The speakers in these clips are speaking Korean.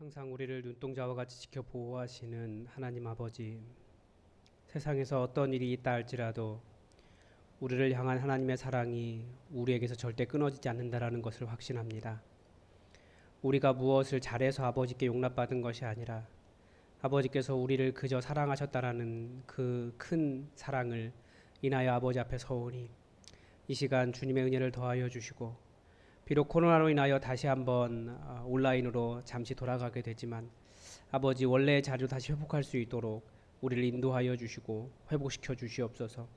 항상 우리를 눈동자와 같이 지켜 보호하시는 하나님 아버지, 세상에서 어떤 일이 있다 할지라도 우리를 향한 하나님의 사랑이 우리에게서 절대 끊어지지 않는다라는 것을 확신합니다. 우리가 무엇을 잘해서 아버지께 용납받은 것이 아니라 아버지께서 우리를 그저 사랑하셨다라는 그 큰 사랑을 인하여 아버지 앞에 서오니 이 시간 주님의 은혜를 더하여 주시고, 비록 코로나로 인하여 다시 한번 온라인으로 잠시 돌아가게 되지만 아버지 원래의 자리로 다시 회복할 수 있도록 우리를 인도하여 주시고 회복시켜 주시옵소서.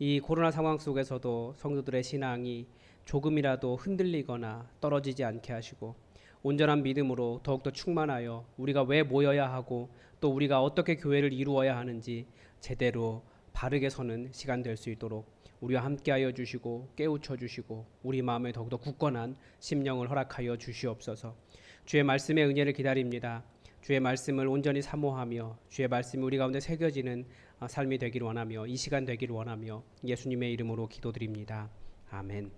이 코로나 상황 속에서도 성도들의 신앙이 조금이라도 흔들리거나 떨어지지 않게 하시고 온전한 믿음으로 더욱더 충만하여 우리가 왜 모여야 하고 또 우리가 어떻게 교회를 이루어야 하는지 제대로 바르게 서는 시간 될 수 있도록 우리와 함께하여 주시고 깨우쳐 주시고 우리 마음에 더욱더 굳건한 심령을 허락하여 주시옵소서. 주의 말씀의 은혜를 기다립니다. 주의 말씀을 온전히 사모하며 주의 말씀이 우리 가운데 새겨지는 삶이 되기를 원하며 이 시간 되기를 원하며 예수님의 이름으로 기도드립니다. 아멘.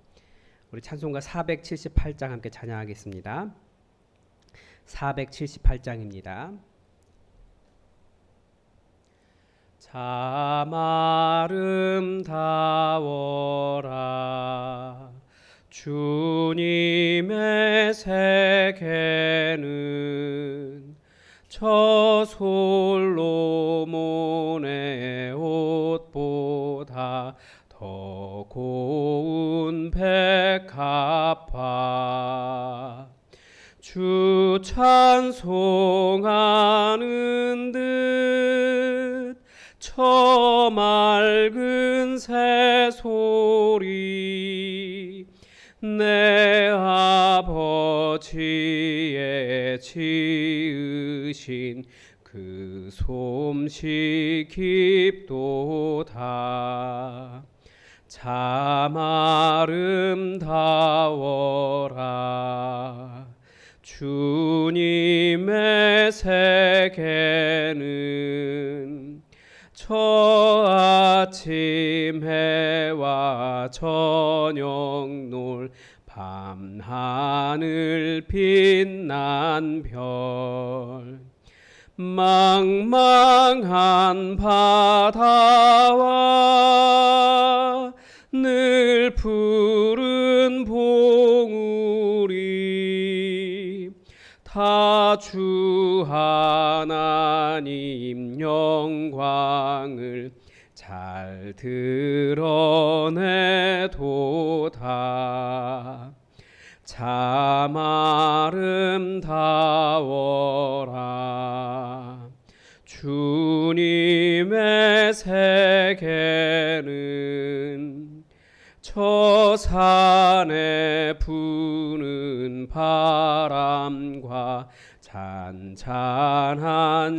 우리 찬송가 478장 함께 찬양하겠습니다. 478장입니다. 참 아름다워라 주님의 세계는 저 솔로몬의 옷보다 더 고운 백합화 주 찬송하는 듯 저 맑은 새소리 내 아버지의 지으신 그 솜씨 깊도다. 참 아름다워라 주님의 세계는 저 아침 해와 저녁 놀 밤하늘 빛난 별 망망한 바다와 늘 푸른 봉우리 다 주 하나님 영광을 잘 드러내도다. 참 아름다워라 주님의 세계는 저 산에 부는 바람과 잔잔한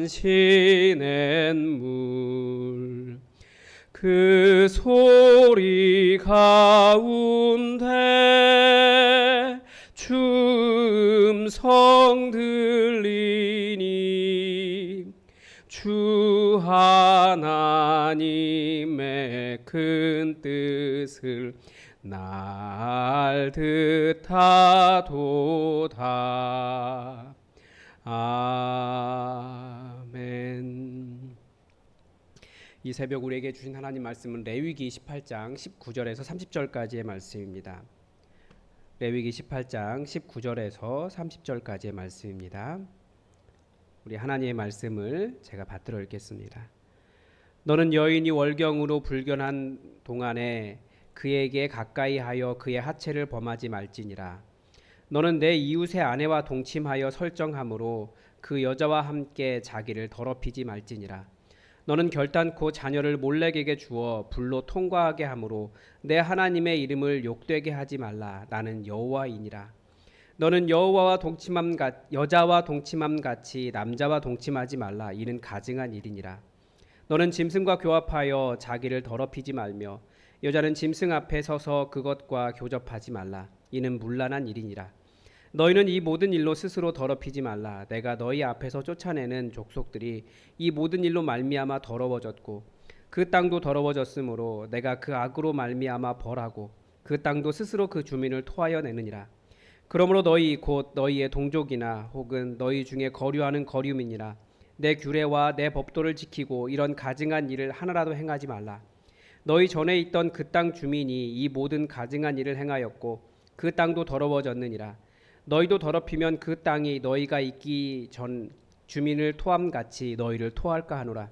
시냇물 그 소리 가운데 주 음성 들리니 주 하나님의 큰 뜻을 날 듯하도다. 아멘. 이 새벽 우리에게 주신 하나님 말씀은 레위기 18장 19절에서 30절까지의 말씀입니다. 레위기 18장 19절에서 30절까지의 말씀입니다. 우리 하나님의 말씀을 제가 받들어 읽겠습니다. 너는 여인이 월경으로 불견한 동안에 그에게 가까이 하여 그의 하체를 범하지 말지니라. 너는 내 이웃의 아내와 동침하여 설정함으로 그 여자와 함께 자기를 더럽히지 말지니라. 너는 결단코 자녀를 몰렉에게 주어 불로 통과하게 함으로 내 하나님의 이름을 욕되게 하지 말라. 나는 여호와이니라. 너는 여자와 동침함 같이 남자와 동침하지 말라. 이는 가증한 일이니라. 너는 짐승과 교합하여 자기를 더럽히지 말며 여자는 짐승 앞에 서서 그것과 교접하지 말라. 이는 문란한 일이니라. 너희는 이 모든 일로 스스로 더럽히지 말라. 내가 너희 앞에서 쫓아내는 족속들이 이 모든 일로 말미암아 더러워졌고 그 땅도 더러워졌으므로 내가 그 악으로 말미암아 벌하고 그 땅도 스스로 그 주민을 토하여 내느니라. 그러므로 너희 곧 너희의 동족이나 혹은 너희 중에 거류하는 거류민이라 내 규례와 내 법도를 지키고 이런 가증한 일을 하나라도 행하지 말라. 너희 전에 있던 그 땅 주민이 이 모든 가증한 일을 행하였고 그 땅도 더러워졌느니라. 너희도 더럽히면 그 땅이 너희가 있기 전 주민을 토함같이 너희를 토할까 하노라.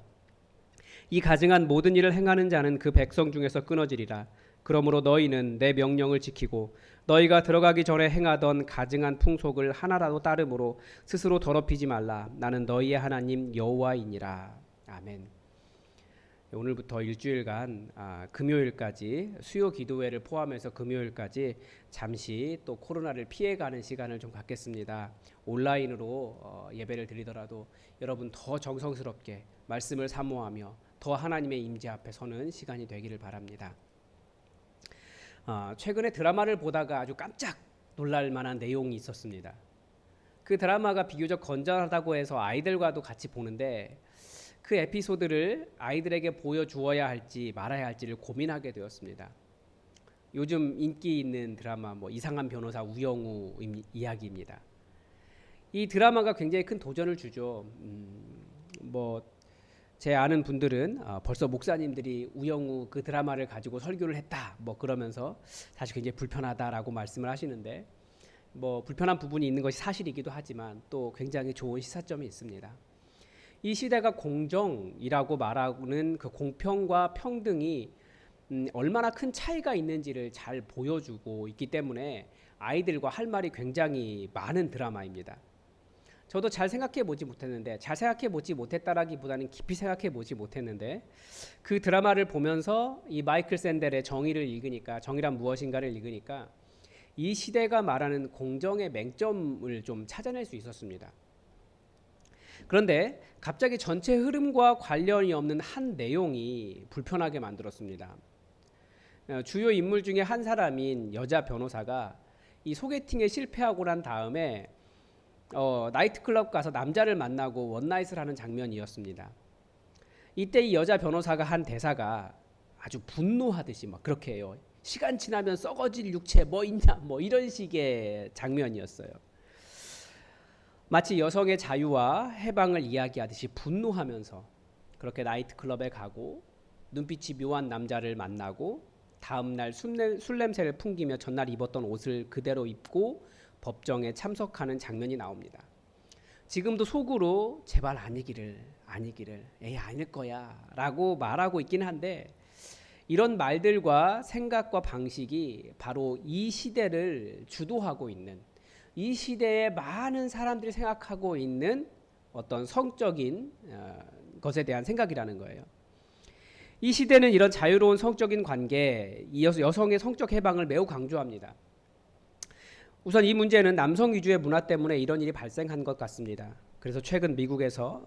이 가증한 모든 일을 행하는 자는 그 백성 중에서 끊어지리라. 그러므로 너희는 내 명령을 지키고 너희가 들어가기 전에 행하던 가증한 풍속을 하나라도 따름으로 스스로 더럽히지 말라. 나는 너희의 하나님 여호와이니라. 아멘. 오늘부터 일주일간 금요일까지 수요 기도회를 포함해서 금요일까지 잠시 또 코로나를 피해가는 시간을 좀 갖겠습니다. 온라인으로 예배를 드리더라도 여러분 더 정성스럽게 말씀을 사모하며 더 하나님의 임재 앞에 서는 시간이 되기를 바랍니다. 최근에 드라마를 보다가 아주 깜짝 놀랄 만한 내용이 있었습니다. 그 드라마가 비교적 건전하다고 해서 아이들과도 같이 보는데 그 에피소드를 아이들에게 보여주어야 할지 말아야 할지를 고민하게 되었습니다. 요즘 인기 있는 드라마 이상한 변호사 우영우 이야기입니다. 이 드라마가 굉장히 큰 도전을 주죠. 제 아는 분들은 벌써 목사님들이 우영우 그 드라마를 가지고 설교를 했다 그러면서 사실 굉장히 불편하다라고 말씀을 하시는데 불편한 부분이 있는 것이 사실이기도 하지만 또 굉장히 좋은 시사점이 있습니다. 이 시대가 공정이라고 말하는 그 공평과 평등이 얼마나 큰 차이가 있는지를 잘 보여주고 있기 때문에 아이들과 할 말이 굉장히 많은 드라마입니다. 저도 잘 생각해 보지 못했다라기보다는 깊이 생각해 보지 못했는데 그 드라마를 보면서 이 마이클 샌델의 정의란 무엇인가를 읽으니까 이 시대가 말하는 공정의 맹점을 좀 찾아낼 수 있었습니다. 그런데 갑자기 전체 흐름과 관련이 없는 한 내용이 불편하게 만들었습니다. 주요 인물 중에 한 사람인 여자 변호사가 이 소개팅에 실패하고 난 다음에 나이트클럽 가서 남자를 만나고 원나잇을 하는 장면이었습니다. 이때 이 여자 변호사가 한 대사가 아주 분노하듯이 그렇게 해요. 시간 지나면 썩어질 육체 있냐 이런 식의 장면이었어요. 마치 여성의 자유와 해방을 이야기하듯이 분노하면서 그렇게 나이트클럽에 가고 눈빛이 묘한 남자를 만나고 다음날 술 냄새를 풍기며 전날 입었던 옷을 그대로 입고 법정에 참석하는 장면이 나옵니다. 지금도 속으로 제발 아니기를 에이 아닐 거야 라고 말하고 있긴 한데 이런 말들과 생각과 방식이 바로 이 시대를 주도하고 있는 이 시대에 많은 사람들이 생각하고 있는 어떤 성적인 것에 대한 생각이라는 거예요. 이 시대는 이런 자유로운 성적인 관계, 이어서 여성의 성적 해방을 매우 강조합니다. 우선 이 문제는 남성 위주의 문화 때문에 이런 일이 발생한 것 같습니다. 그래서 최근 미국에서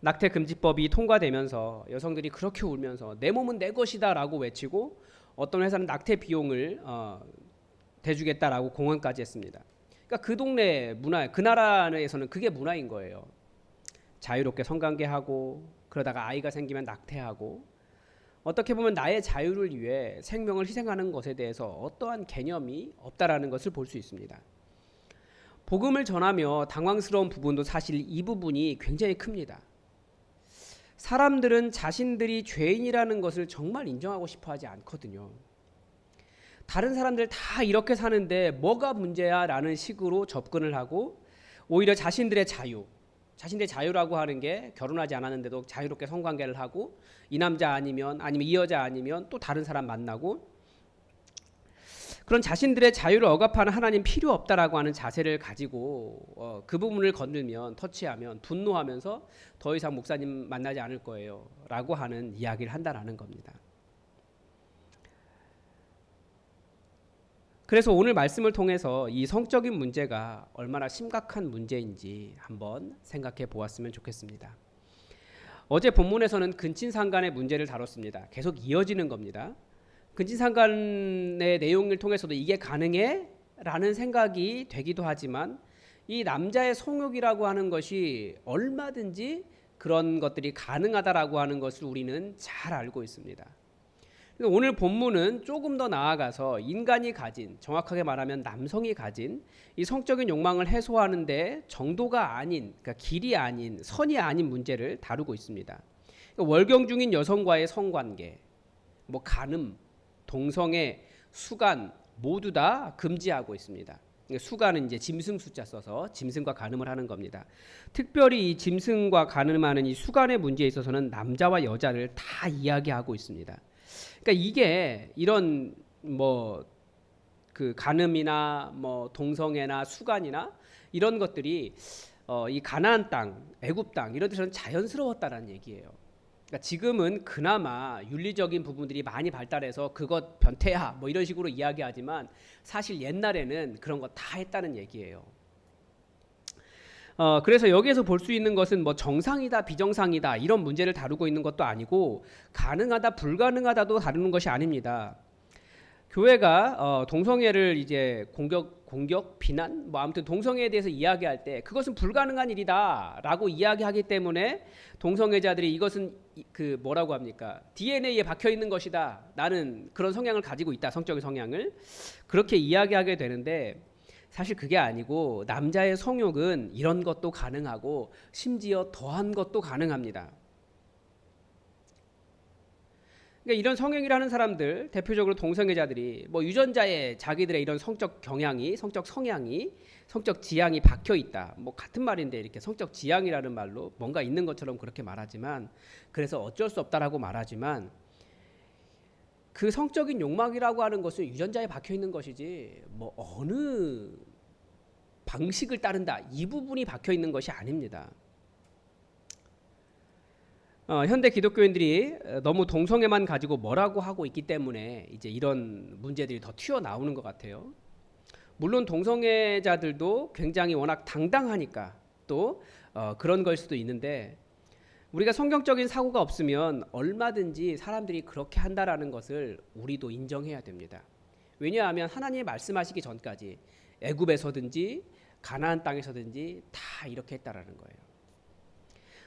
낙태 금지법이 통과되면서 여성들이 그렇게 울면서 내 몸은 내 것이다라고 외치고 어떤 회사는 낙태 비용을 대주겠다라고 공언까지 했습니다. 그러니까 그 동네 문화, 그 나라에서는 그게 문화인 거예요. 자유롭게 성관계하고 그러다가 아이가 생기면 낙태하고 어떻게 보면 나의 자유를 위해 생명을 희생하는 것에 대해서 어떠한 개념이 없다라는 것을 볼 수 있습니다. 복음을 전하며 당황스러운 부분도 사실 이 부분이 굉장히 큽니다. 사람들은 자신들이 죄인이라는 것을 정말 인정하고 싶어 하지 않거든요. 다른 사람들 다 이렇게 사는데 뭐가 문제야 라는 식으로 접근을 하고 오히려 자신들의 자유라고 하는 게 결혼하지 않았는데도 자유롭게 성관계를 하고 이 남자 아니면 이 여자 아니면 또 다른 사람 만나고 그런 자신들의 자유를 억압하는 하나님 필요 없다라고 하는 자세를 가지고 그 부분을 건들면 터치하면 분노하면서 더 이상 목사님 만나지 않을 거예요 라고 하는 이야기를 한다라는 겁니다. 그래서 오늘 말씀을 통해서 이 성적인 문제가 얼마나 심각한 문제인지 한번 생각해 보았으면 좋겠습니다. 어제 본문에서는 근친상간의 문제를 다뤘습니다. 계속 이어지는 겁니다. 근친상간의 내용을 통해서도 이게 가능해? 라는 생각이 되기도 하지만 이 남자의 성욕이라고 하는 것이 얼마든지 그런 것들이 가능하다라고 하는 것을 우리는 잘 알고 있습니다. 오늘 본문은 조금 더 나아가서 인간이 가진, 정확하게 말하면 남성이 가진 이 성적인 욕망을 해소하는데 정도가 아닌, 그러니까 길이 아닌, 선이 아닌 문제를 다루고 있습니다. 그러니까 월경 중인 여성과의 성관계, 뭐 간음, 동성애, 수간 모두 다 금지하고 있습니다. 수간은 이제 짐승 숫자 써서 짐승과 간음을 하는 겁니다. 특별히 이 짐승과 간음하는 이 수간의 문제에 있어서는 남자와 여자를 다 이야기하고 있습니다. 그러니까 이게 이런 뭐 그 간음이나 뭐 동성애나 수간이나 이런 것들이 이 가나안 땅, 애굽 땅 이런 데서는 자연스러웠다라는 얘기예요. 그러니까 지금은 그나마 윤리적인 부분들이 많이 발달해서 그것 변태야 뭐 이런 식으로 이야기하지만 사실 옛날에는 그런 거 다 했다는 얘기예요. 그래서 여기에서 볼 수 있는 것은 뭐 정상이다 비정상이다 이런 문제를 다루고 있는 것도 아니고 가능하다 불가능하다도 다루는 것이 아닙니다. 교회가 동성애를 이제 공격, 비난, 뭐 아무튼 동성애에 대해서 이야기할 때 그것은 불가능한 일이다라고 이야기하기 때문에 동성애자들이 이것은 그 뭐라고 합니까? DNA에 박혀 있는 것이다. 나는 그런 성향을 가지고 있다. 성적인 성향을 그렇게 이야기하게 되는데 사실 그게 아니고 남자의 성욕은 이런 것도 가능하고 심지어 더한 것도 가능합니다. 그러니까 이런 성형이라는 사람들, 대표적으로 동성애자들이 뭐 유전자에 자기들의 이런 성적 경향이, 성적 성향이, 성적 지향이 박혀 있다. 뭐 같은 말인데 이렇게 성적 지향이라는 말로 뭔가 있는 것처럼 그렇게 말하지만 그래서 어쩔 수 없다라고 말하지만 그 성적인 욕망이라고 하는 것은 유전자에 박혀 있는 것이지 뭐 어느 방식을 따른다 이 부분이 박혀 있는 것이 아닙니다. 현대 기독교인들이 너무 동성애만 가지고 뭐라고 하고 있기 때문에 이제 이런 문제들이 더 튀어나오는 것 같아요. 물론 동성애자들도 굉장히 워낙 당당하니까 또 그런 걸 수도 있는데 우리가 성경적인 사고가 없으면 얼마든지 사람들이 그렇게 한다라는 것을 우리도 인정해야 됩니다. 왜냐하면 하나님이 말씀하시기 전까지 애굽에서든지 가나안 땅에서든지 다 이렇게 했다라는 거예요.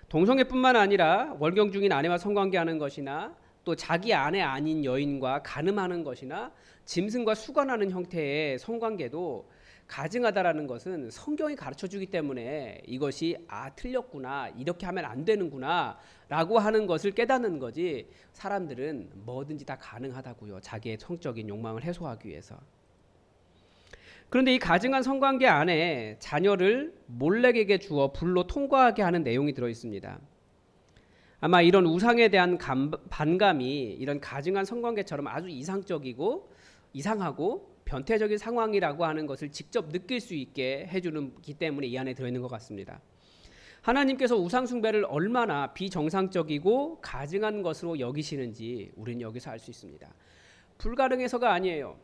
동성애뿐만 아니라 월경 중인 아내와 성관계하는 것이나 또 자기 아내 아닌 여인과 간음하는 것이나 짐승과 수간하는 형태의 성관계도 가증하다라는 것은 성경이 가르쳐주기 때문에 이것이 틀렸구나 이렇게 하면 안 되는구나 라고 하는 것을 깨닫는 거지 사람들은 뭐든지 다 가능하다고요. 자기의 성적인 욕망을 해소하기 위해서. 그런데 이 가증한 성관계 안에 자녀를 몰렉에게 주어 불로 통과하게 하는 내용이 들어있습니다. 아마 이런 우상에 대한 반감이 이런 가증한 성관계처럼 아주 이상하고 변태적인 상황이라고 하는 것을 직접 느낄 수 있게 해주기 때문에 이 안에 들어있는 것 같습니다. 하나님께서 우상 숭배를 얼마나 비정상적이고 가증한 것으로 여기시는지 우리는 여기서 알 수 있습니다. 불가능해서가 아니에요.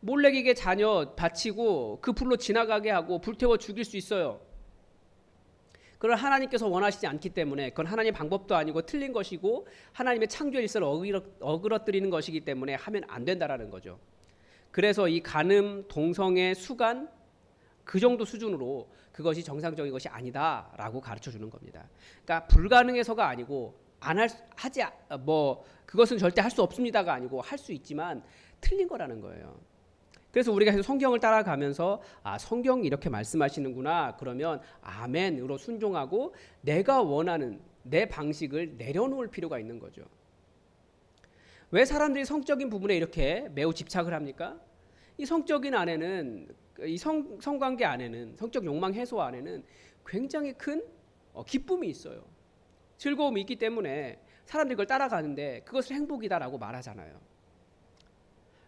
몰렉에게 자녀 바치고 그 불로 지나가게 하고 불태워 죽일 수 있어요. 그걸 하나님께서 원하시지 않기 때문에 그건 하나님의 방법도 아니고 틀린 것이고 하나님의 창조 일서를 어그러뜨리는 것이기 때문에 하면 안 된다라는 거죠. 그래서 이 간음, 동성애, 수간 그 정도 수준으로 그것이 정상적인 것이 아니다라고 가르쳐 주는 겁니다. 그러니까 불가능해서가 아니고 그것은 절대 할 수 없습니다가 아니고 할 수 있지만 틀린 거라는 거예요. 그래서 우리가 계속 성경을 따라가면서 성경이 이렇게 말씀하시는구나 그러면 아멘으로 순종하고 내가 원하는 내 방식을 내려놓을 필요가 있는 거죠. 왜 사람들이 성적인 부분에 이렇게 매우 집착을 합니까? 이 성적인 안에는 이 성관계 안에는 성적 욕망 해소 안에는 굉장히 큰 기쁨이 있어요. 즐거움이 있기 때문에 사람들이 그걸 따라가는데 그것을 행복이다라고 말하잖아요.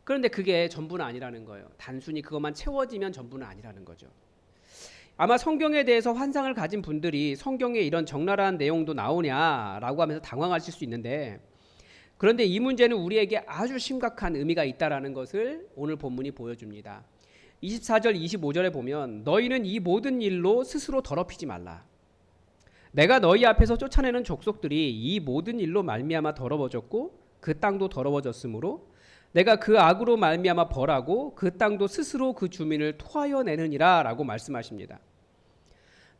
그런데 그게 전부는 아니라는 거예요. 단순히 그것만 채워지면 전부는 아니라는 거죠. 아마 성경에 대해서 환상을 가진 분들이 성경에 이런 적나라한 내용도 나오냐라고 하면서 당황하실 수 있는데 그런데 이 문제는 우리에게 아주 심각한 의미가 있다라는 것을 오늘 본문이 보여줍니다. 24절 25절에 보면 너희는 이 모든 일로 스스로 더럽히지 말라. 내가 너희 앞에서 쫓아내는 족속들이 이 모든 일로 말미암아 더러워졌고 그 땅도 더러워졌으므로 내가 그 악으로 말미암아 벌하고 그 땅도 스스로 그 주민을 토하여 내느니라 라고 말씀하십니다.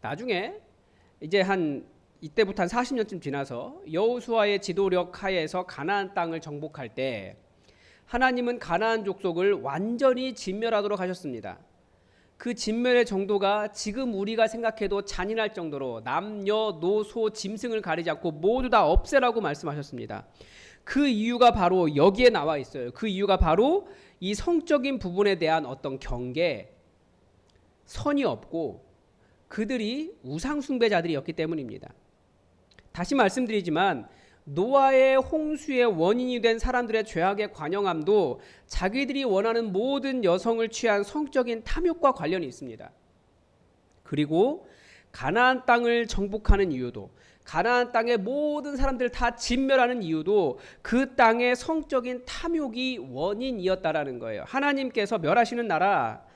나중에 이제 한 이때부터 한 40년쯤 지나서 여호수아의 지도력 하에서 가나안 땅을 정복할 때 하나님은 가나안 족속을 완전히 진멸하도록 하셨습니다. 그 진멸의 정도가 지금 우리가 생각해도 잔인할 정도로 남녀 노소 짐승을 가리지 않고 모두 다 없애라고 말씀하셨습니다. 그 이유가 바로 여기에 나와 있어요. 그 이유가 바로 이 성적인 부분에 대한 어떤 경계, 선이 없고 그들이 우상 숭배자들이었기 때문입니다. 다시 말씀드리지만 노아의 홍수의 원인이 된 사람들의 죄악의 관영함도 자기들이 원하는 모든 여성을 취한 성적인 탐욕과 관련이 있습니다. 그리고 가나안 땅을 정복하는 이유도, 가나안 땅의 모든 사람들을 다 진멸하는 이유도 그 땅의 성적인 탐욕이 원인이었다라는 거예요. 하나님께서 멸하시는 나라,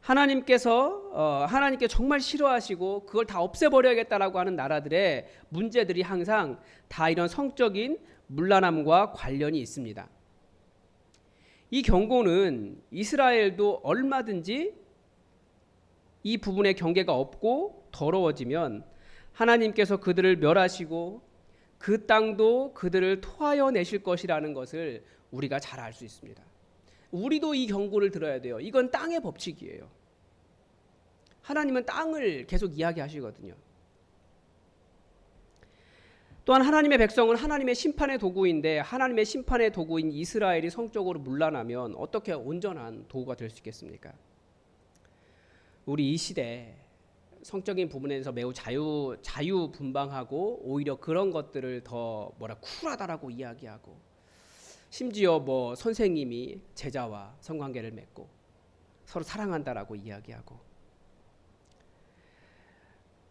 하나님께 정말 싫어하시고 그걸 다 없애버려야겠다라고 하는 나라들의 문제들이 항상 다 이런 성적인 문란함과 관련이 있습니다. 이 경고는 이스라엘도 얼마든지 이 부분의 경계가 없고 더러워지면 하나님께서 그들을 멸하시고 그 땅도 그들을 토하여 내실 것이라는 것을 우리가 잘 알 수 있습니다. 우리도 이 경고를 들어야 돼요. 이건 땅의 법칙이에요. 하나님은 땅을 계속 이야기하시거든요. 또한 하나님의 백성은 하나님의 심판의 도구인데 하나님의 심판의 도구인 이스라엘이 성적으로 문란하면 어떻게 온전한 도구가 될 수 있겠습니까? 우리 이 시대 성적인 부분에서 매우 자유분방하고 오히려 그런 것들을 더 쿨하다라고 이야기하고 심지어 선생님이 제자와 성관계를 맺고 서로 사랑한다라고 이야기하고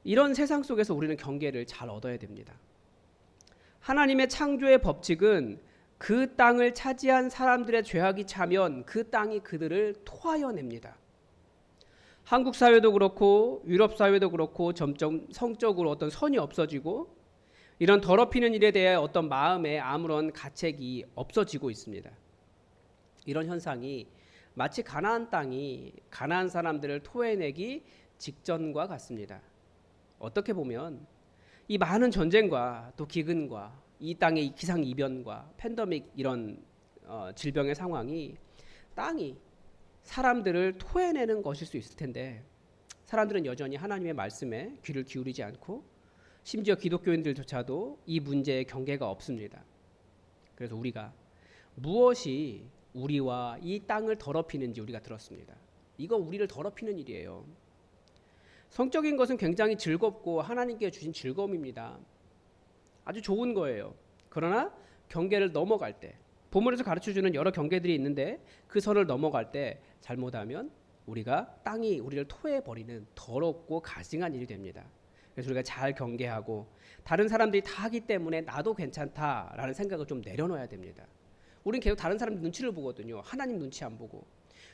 이런 세상 속에서 우리는 경계를 잘 얻어야 됩니다. 하나님의 창조의 법칙은 그 땅을 차지한 사람들의 죄악이 차면 그 땅이 그들을 토하여 냅니다. 한국 사회도 그렇고 유럽 사회도 그렇고 점점 성적으로 어떤 선이 없어지고 이런 더럽히는 일에 대해 어떤 마음에 아무런 가책이 없어지고 있습니다. 이런 현상이 마치 가나안 땅이 가나안 사람들을 토해내기 직전과 같습니다. 어떻게 보면 이 많은 전쟁과 또 기근과 이 땅의 기상이변과 팬데믹 이런 질병의 상황이 땅이 사람들을 토해내는 것일 수 있을 텐데 사람들은 여전히 하나님의 말씀에 귀를 기울이지 않고 심지어 기독교인들조차도 이 문제에 경계가 없습니다. 그래서 우리가 무엇이 우리와 이 땅을 더럽히는지 우리가 들었습니다. 이거 우리를 더럽히는 일이에요. 성적인 것은 굉장히 즐겁고 하나님께 주신 즐거움입니다. 아주 좋은 거예요. 그러나 경계를 넘어갈 때 본문에서 가르쳐주는 여러 경계들이 있는데 그 선을 넘어갈 때 잘못하면 우리가 땅이 우리를 토해버리는 더럽고 가증한 일이 됩니다. 그래서 우리가 잘 경계하고 다른 사람들이 다 하기 때문에 나도 괜찮다라는 생각을 좀 내려놓아야 됩니다. 우린 계속 다른 사람 눈치를 보거든요. 하나님 눈치 안 보고.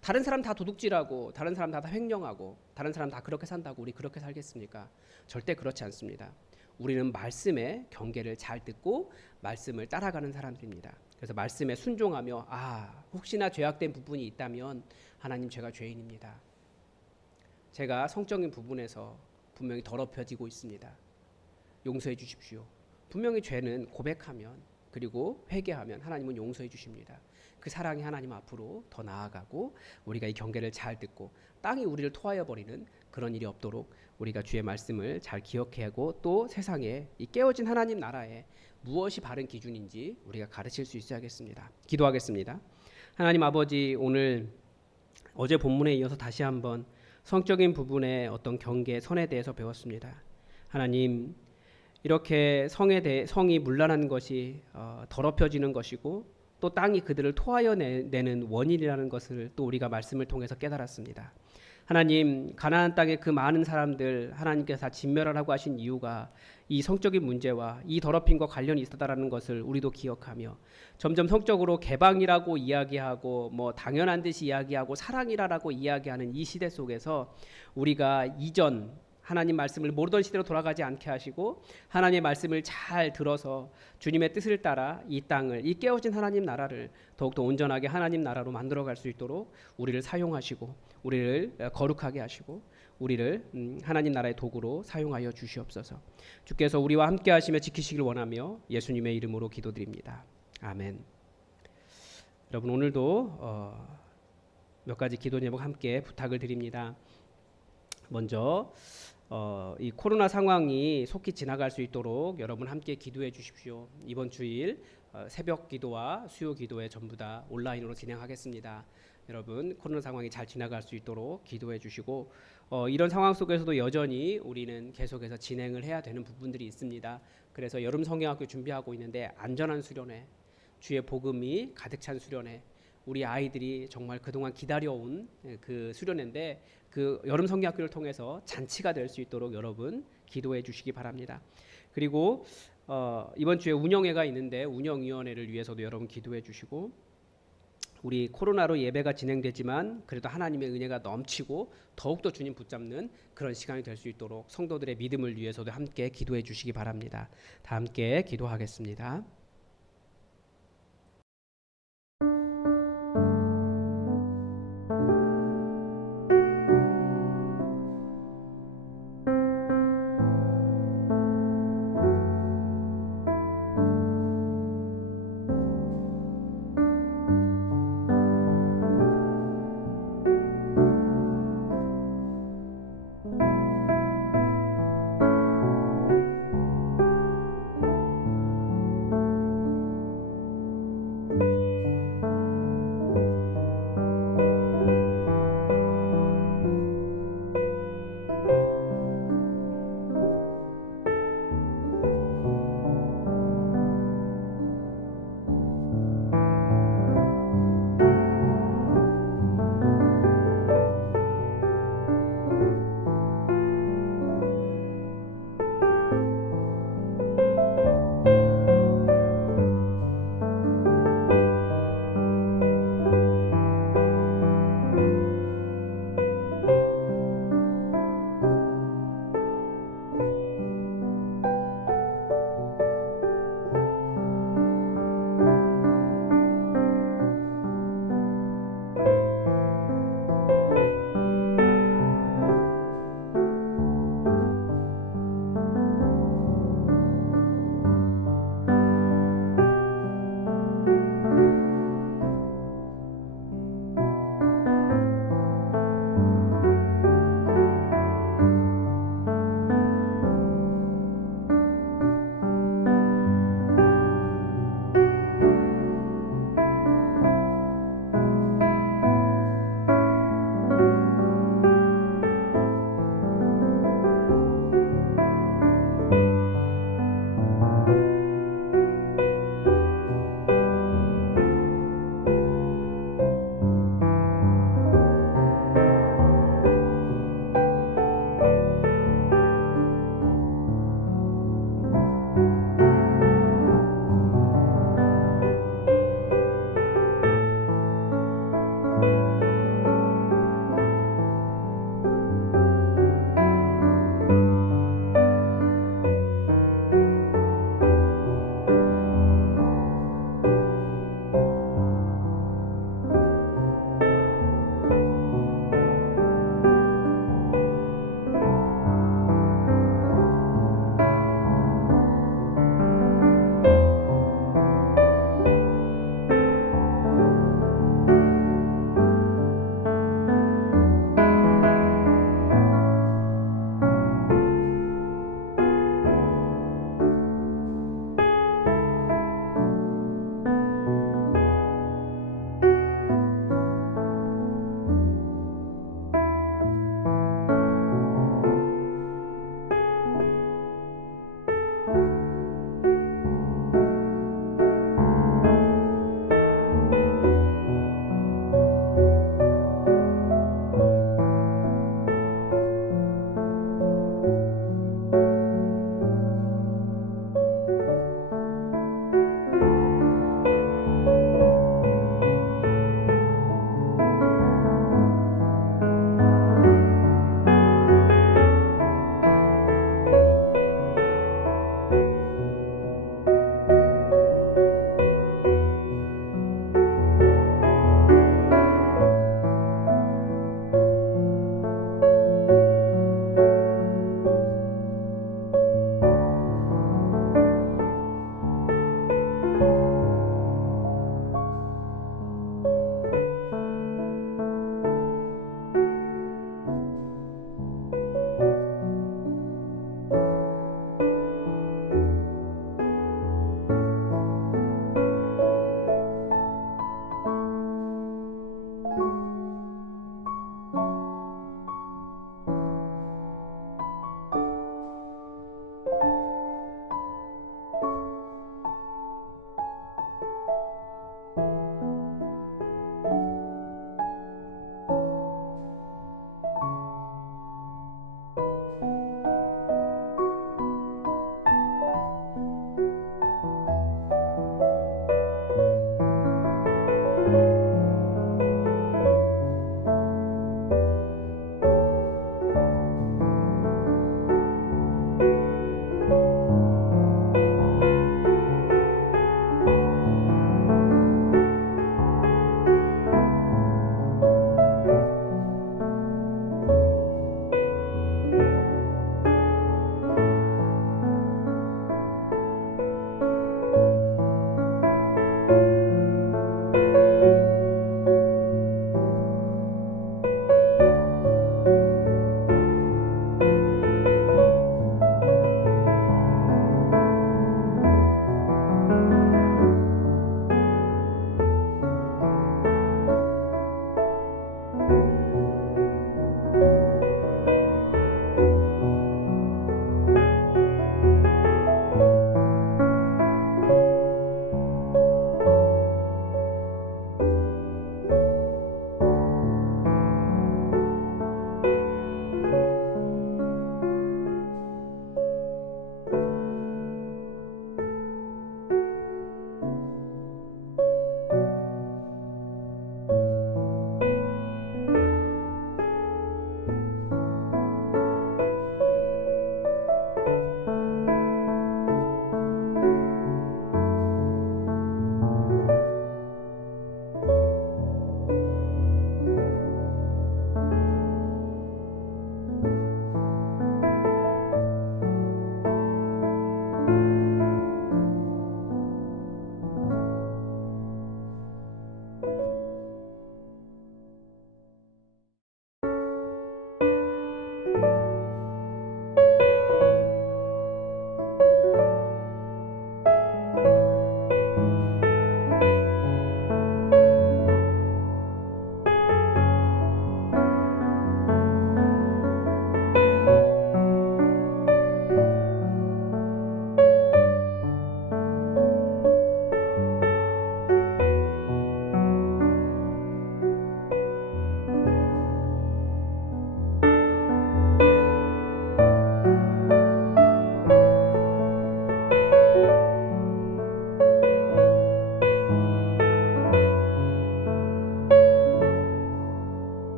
다른 사람 다 도둑질하고 다른 사람 다 횡령하고 다른 사람 다 그렇게 산다고 우리 그렇게 살겠습니까? 절대 그렇지 않습니다. 우리는 말씀의 경계를 잘 듣고 말씀을 따라가는 사람들입니다. 그래서 말씀에 순종하며 혹시나 죄악된 부분이 있다면 하나님 제가 죄인입니다. 제가 성적인 부분에서 분명히 더럽혀지고 있습니다. 용서해 주십시오. 분명히 죄는 고백하면 그리고 회개하면 하나님은 용서해 주십니다. 그 사랑이 하나님 앞으로 더 나아가고 우리가 이 경계를 잘 듣고 땅이 우리를 토하여 버리는 그런 일이 없도록 우리가 주의 말씀을 잘 기억하고 또 세상에 이 깨어진 하나님 나라에 무엇이 바른 기준인지 우리가 가르칠 수 있어야겠습니다. 기도하겠습니다. 하나님 아버지, 오늘 어제 본문에 이어서 다시 한번 성적인 부분의 어떤 경계, 선에 대해서 배웠습니다. 하나님, 이렇게 성이 문란한 것이 더럽혀지는 것이고 또 땅이 그들을 토하여 내는 원인이라는 것을 또 우리가 말씀을 통해서 깨달았습니다. 하나님, 가나안 땅의 그 많은 사람들 하나님께서 다 진멸하라고 하신 이유가 이 성적인 문제와 이 더럽힘과 관련이 있었다라는 것을 우리도 기억하며 점점 성적으로 개방이라고 이야기하고 당연한 듯이 이야기하고 사랑이라고 이야기하는 이 시대 속에서 우리가 이전 하나님 말씀을 모르던 시대로 돌아가지 않게 하시고 하나님의 말씀을 잘 들어서 주님의 뜻을 따라 이 땅을, 이 깨어진 하나님 나라를 더욱더 온전하게 하나님 나라로 만들어갈 수 있도록 우리를 사용하시고 우리를 거룩하게 하시고 우리를 하나님 나라의 도구로 사용하여 주시옵소서. 주께서 우리와 함께 하시며 지키시길 원하며 예수님의 이름으로 기도드립니다. 아멘. 여러분 오늘도 몇 가지 기도 제목 함께 부탁을 드립니다. 먼저 이 코로나 상황이 속히 지나갈 수 있도록 여러분 함께 기도해 주십시오. 이번 주일 새벽 기도와 수요 기도에 전부 다 온라인으로 진행하겠습니다. 여러분 코로나 상황이 잘 지나갈 수 있도록 기도해 주시고 이런 상황 속에서도 여전히 우리는 계속해서 진행을 해야 되는 부분들이 있습니다. 그래서 여름 성경학교 준비하고 있는데 안전한 수련회, 주의 복음이 가득 찬 수련회, 우리 아이들이 정말 그동안 기다려온 그 수련회인데 그 여름 성경학교를 통해서 잔치가 될 수 있도록 여러분 기도해 주시기 바랍니다. 그리고 이번 주에 운영회가 있는데 운영위원회를 위해서도 여러분 기도해 주시고 우리 코로나로 예배가 진행되지만 그래도 하나님의 은혜가 넘치고 더욱더 주님 붙잡는 그런 시간이 될 수 있도록 성도들의 믿음을 위해서도 함께 기도해 주시기 바랍니다. 다 함께 기도하겠습니다.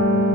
주